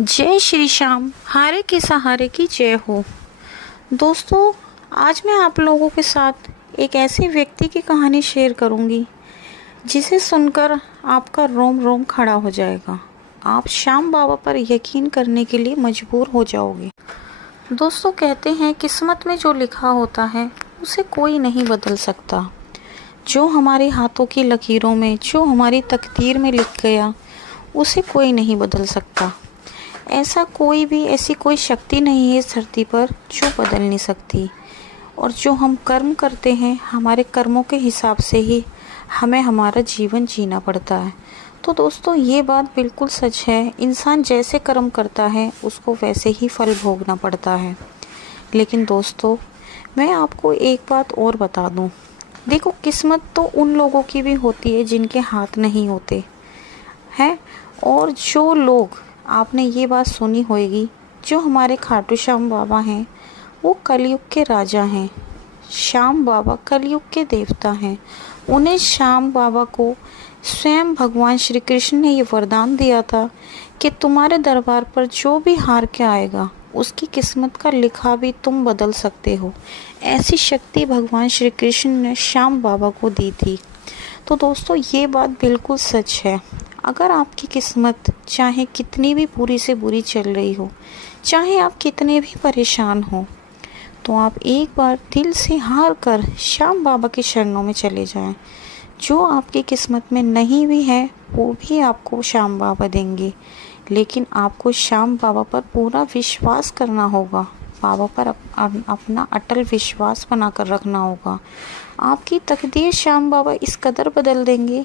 जय श्री श्याम, हारे के सहारे की जय हो। दोस्तों, आज मैं आप लोगों के साथ एक ऐसे व्यक्ति की कहानी शेयर करूंगी जिसे सुनकर आपका रोम रोम खड़ा हो जाएगा। आप श्याम बाबा पर यकीन करने के लिए मजबूर हो जाओगे। दोस्तों, कहते हैं किस्मत में जो लिखा होता है उसे कोई नहीं बदल सकता। जो हमारे हाथों की लकीरों में, जो हमारी तकदीर में लिख गया, उसे कोई नहीं बदल सकता। ऐसी कोई शक्ति नहीं है इस धरती पर जो बदल नहीं सकती। और जो हम कर्म करते हैं, हमारे कर्मों के हिसाब से ही हमें हमारा जीवन जीना पड़ता है। तो दोस्तों, ये बात बिल्कुल सच है। इंसान जैसे कर्म करता है उसको वैसे ही फल भोगना पड़ता है। लेकिन दोस्तों, मैं आपको एक बात और बता दूं। देखो, किस्मत तो उन लोगों की भी होती है जिनके हाथ नहीं होते हैं। और जो लोग, आपने ये बात सुनी होगी, जो हमारे खाटू श्याम बाबा हैं वो कलयुग के राजा हैं। श्याम बाबा कलयुग के देवता हैं। उन्हें श्याम बाबा को स्वयं भगवान श्री कृष्ण ने ये वरदान दिया था कि तुम्हारे दरबार पर जो भी हार के आएगा उसकी किस्मत का लिखा भी तुम बदल सकते हो। ऐसी शक्ति भगवान श्री कृष्ण ने श्याम बाबा को दी थी। तो दोस्तों, ये बात बिल्कुल सच है। अगर आपकी किस्मत चाहे कितनी भी बुरी से बुरी चल रही हो, चाहे आप कितने भी परेशान हो, तो आप एक बार दिल से हार कर श्याम बाबा के शरणों में चले जाएं। जो आपकी किस्मत में नहीं भी है वो भी आपको श्याम बाबा देंगे। लेकिन आपको श्याम बाबा पर पूरा विश्वास करना होगा। बाबा पर अपना अटल विश्वास बनाकर रखना होगा। आपकी तकदीर श्याम बाबा इस कदर बदल देंगे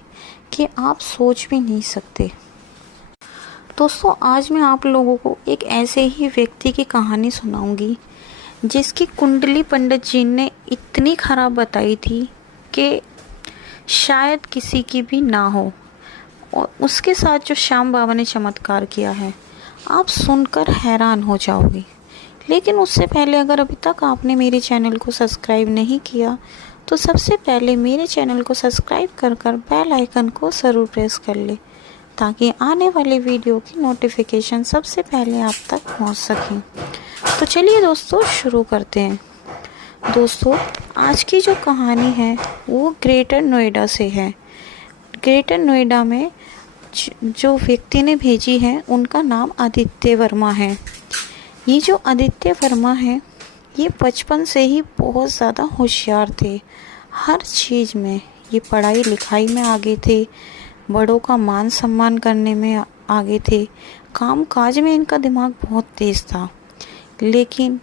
कि आप सोच भी नहीं सकते। दोस्तों, आज मैं आप लोगों को एक ऐसे ही व्यक्ति की कहानी सुनाऊंगी जिसकी कुंडली पंडित जी ने इतनी खराब बताई थी कि शायद किसी की भी ना हो। और उसके साथ जो श्याम बाबा ने चमत्कार किया है, आप सुनकर हैरान हो जाओगे। लेकिन उससे पहले, अगर अभी तक आपने मेरे चैनल को सब्सक्राइब नहीं किया तो सबसे पहले मेरे चैनल को सब्सक्राइब कर बेल आइकन को ज़रूर प्रेस कर ले, ताकि आने वाले वीडियो की नोटिफिकेशन सबसे पहले आप तक पहुंच सकें। तो चलिए दोस्तों, शुरू करते हैं। दोस्तों, आज की जो कहानी है वो ग्रेटर नोएडा से है। ग्रेटर नोएडा में जो व्यक्ति ने भेजी है उनका नाम आदित्य वर्मा है। ये जो आदित्य वर्मा है, ये बचपन से ही बहुत ज़्यादा होशियार थे। हर चीज़ में ये पढ़ाई लिखाई में आगे थे, बड़ों का मान सम्मान करने में आगे थे, काम काज में इनका दिमाग बहुत तेज़ था। लेकिन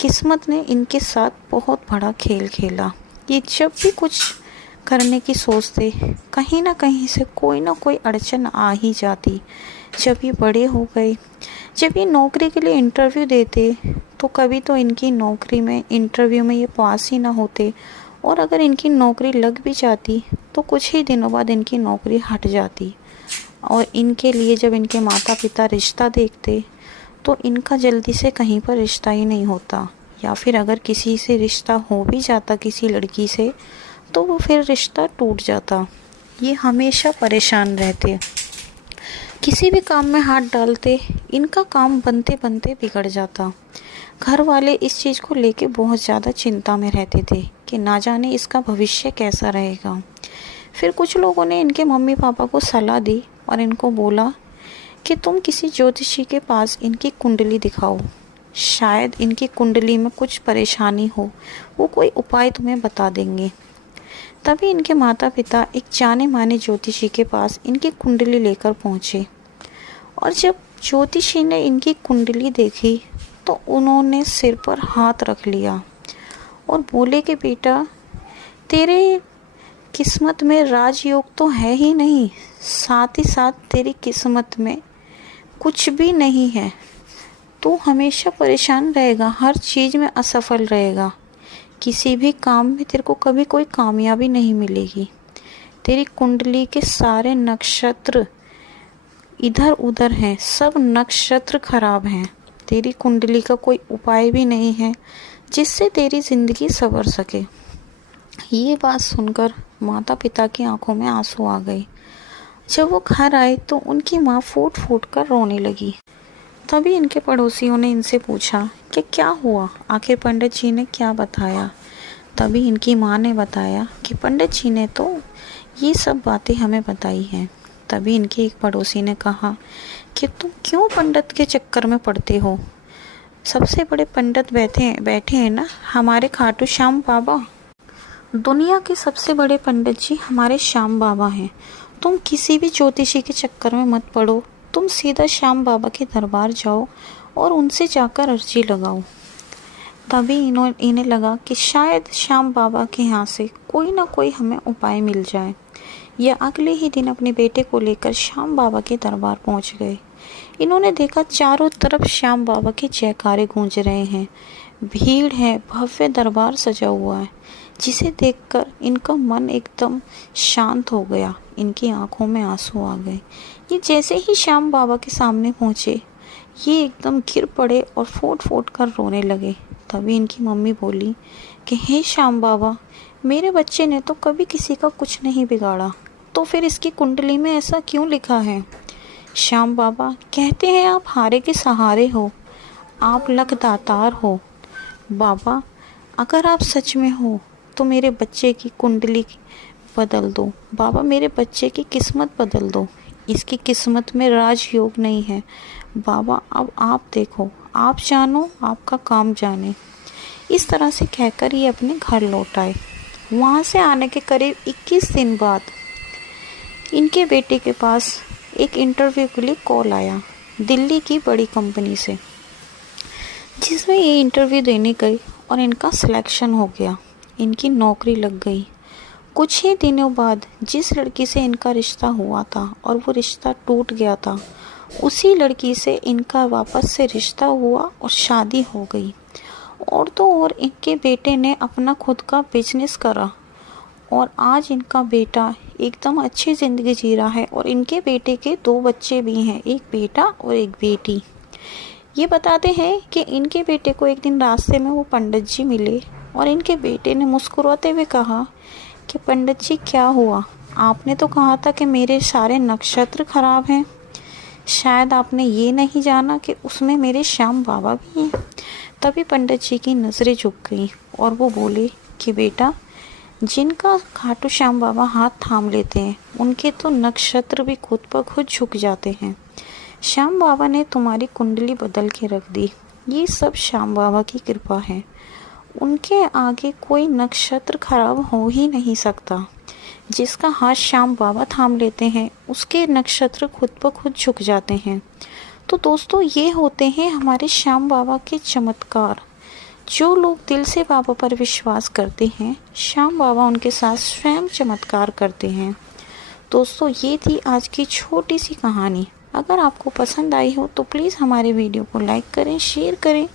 किस्मत ने इनके साथ बहुत बड़ा खेल खेला। ये जब भी कुछ करने की सोचते, कहीं ना कहीं से कोई ना कोई अड़चन आ ही जाती। जब ये बड़े हो गए, जब ये नौकरी के लिए इंटरव्यू देते, तो कभी तो इनकी नौकरी में इंटरव्यू में ये पास ही ना होते। और अगर इनकी नौकरी लग भी जाती तो कुछ ही दिनों बाद इनकी नौकरी हट जाती। और इनके लिए जब इनके माता पिता रिश्ता देखते तो इनका जल्दी से कहीं पर रिश्ता ही नहीं होता। या फिर अगर किसी से रिश्ता हो भी जाता, किसी लड़की से, तो वो फिर रिश्ता टूट जाता। ये हमेशा परेशान रहते। किसी भी काम में हाथ डालते, इनका काम बनते बनते बिगड़ जाता। घर वाले इस चीज़ को लेके बहुत ज़्यादा चिंता में रहते थे कि ना जाने इसका भविष्य कैसा रहेगा। फिर कुछ लोगों ने इनके मम्मी पापा को सलाह दी और इनको बोला कि तुम किसी ज्योतिषी के पास इनकी कुंडली दिखाओ, शायद इनकी कुंडली में कुछ परेशानी हो, वो कोई उपाय तुम्हें बता देंगे। तभी इनके माता पिता एक जाने माने ज्योतिषी के पास इनकी कुंडली लेकर पहुँचे। और जब ज्योतिषी ने इनकी कुंडली देखी तो उन्होंने सिर पर हाथ रख लिया और बोले कि बेटा, तेरे किस्मत में राजयोग तो है ही नहीं, साथ ही साथ तेरी किस्मत में कुछ भी नहीं है। तू हमेशा परेशान रहेगा, हर चीज़ में असफल रहेगा, किसी भी काम में तेरे को कभी कोई कामयाबी नहीं मिलेगी। तेरी कुंडली के सारे नक्षत्र इधर उधर हैं, सब नक्षत्र खराब हैं। तेरी कुंडली का कोई उपाय भी नहीं है जिससे तेरी ज़िंदगी संवर सके। ये बात सुनकर माता पिता की आंखों में आंसू आ गए। जब वो घर आए तो उनकी माँ फूट फूट कर रोने लगी। तभी इनके पड़ोसियों ने इनसे पूछा कि क्या हुआ, आखिर पंडित जी ने क्या बताया। तभी इनकी माँ ने बताया कि पंडित जी ने तो ये सब बातें हमें बताई हैं। तभी इनके एक पड़ोसी ने कहा कि तुम क्यों पंडित के चक्कर में पड़ते हो, सबसे बड़े पंडित बैठे बैठे हैं ना हमारे खाटू श्याम बाबा। दुनिया के सबसे बड़े पंडित जी हमारे श्याम बाबा हैं। तुम किसी भी ज्योतिषी के चक्कर में मत पड़ो, तुम सीधा श्याम बाबा के दरबार जाओ और उनसे जाकर अर्जी लगाओ। तभी इन्हें लगा कि शायद श्याम बाबा के यहाँ से कोई ना कोई हमें उपाय मिल जाए। यह अगले ही दिन अपने बेटे को लेकर श्याम बाबा के दरबार पहुँच गए। इन्होंने देखा चारों तरफ श्याम बाबा के जयकारे गूंज रहे हैं, भीड़ है, भव्य दरबार सजा हुआ है, जिसे देखकर इनका मन एकदम शांत हो गया। इनकी आंखों में आंसू आ गए। ये जैसे ही श्याम बाबा के सामने पहुँचे, ये एकदम गिर पड़े और फूट फूट कर रोने लगे। तभी इनकी मम्मी बोली कि हे श्याम बाबा, मेरे बच्चे ने तो कभी किसी का कुछ नहीं बिगाड़ा, तो फिर इसकी कुंडली में ऐसा क्यों लिखा है। श्याम बाबा कहते हैं आप हारे के सहारे हो, आप लक दातार हो। बाबा अगर आप सच में हो तो मेरे बच्चे की कुंडली बदल दो। बाबा मेरे बच्चे की किस्मत बदल दो, इसकी किस्मत में राजयोग नहीं है। बाबा अब आप देखो, आप जानो, आपका काम जाने। इस तरह से कहकर ये अपने घर लौट आए। वहाँ से आने के करीब 21 दिन बाद इनके बेटे के पास एक इंटरव्यू के लिए कॉल आया दिल्ली की बड़ी कंपनी से, जिसमें ये इंटरव्यू देने गई और इनका सिलेक्शन हो गया, इनकी नौकरी लग गई। कुछ ही दिनों बाद जिस लड़की से इनका रिश्ता हुआ था और वो रिश्ता टूट गया था, उसी लड़की से इनका वापस से रिश्ता हुआ और शादी हो गई। और तो और इनके बेटे ने अपना खुद का बिजनेस करा और आज इनका बेटा एकदम अच्छी ज़िंदगी जी रहा है। और इनके बेटे के 2 बच्चे भी हैं, एक बेटा और एक बेटी। ये बताते हैं कि इनके बेटे को एक दिन रास्ते में वो पंडित जी मिले और इनके बेटे ने मुस्कुराते हुए कहा कि पंडित जी क्या हुआ, आपने तो कहा था कि मेरे सारे नक्षत्र खराब हैं, शायद आपने ये नहीं जाना कि उसमें मेरे श्याम बाबा भी हैं। तभी पंडित जी की नज़रें झुक गईं और वो बोले कि बेटा, जिनका खाटू श्याम बाबा हाथ थाम लेते हैं उनके तो नक्षत्र भी खुद ब खुद झुक जाते हैं। श्याम बाबा ने तुम्हारी कुंडली बदल के रख दी, ये सब श्याम बाबा की कृपा है। उनके आगे कोई नक्षत्र खराब हो ही नहीं सकता। जिसका हाथ श्याम बाबा थाम लेते हैं उसके नक्षत्र खुद ब खुद झुक जाते हैं। तो दोस्तों, ये होते हैं हमारे श्याम बाबा के चमत्कार। जो लोग दिल से बाबा पर विश्वास करते हैं, श्याम बाबा उनके साथ स्वयं चमत्कार करते हैं। दोस्तों, ये थी आज की छोटी सी कहानी। अगर आपको पसंद आई हो तो प्लीज़ हमारे वीडियो को लाइक करें, शेयर करें,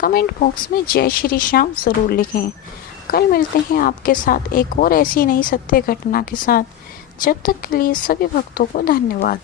कमेंट बॉक्स में जय श्री श्याम ज़रूर लिखें। कल मिलते हैं आपके साथ एक और ऐसी नई सत्य घटना के साथ। जब तक के लिए सभी भक्तों को धन्यवाद।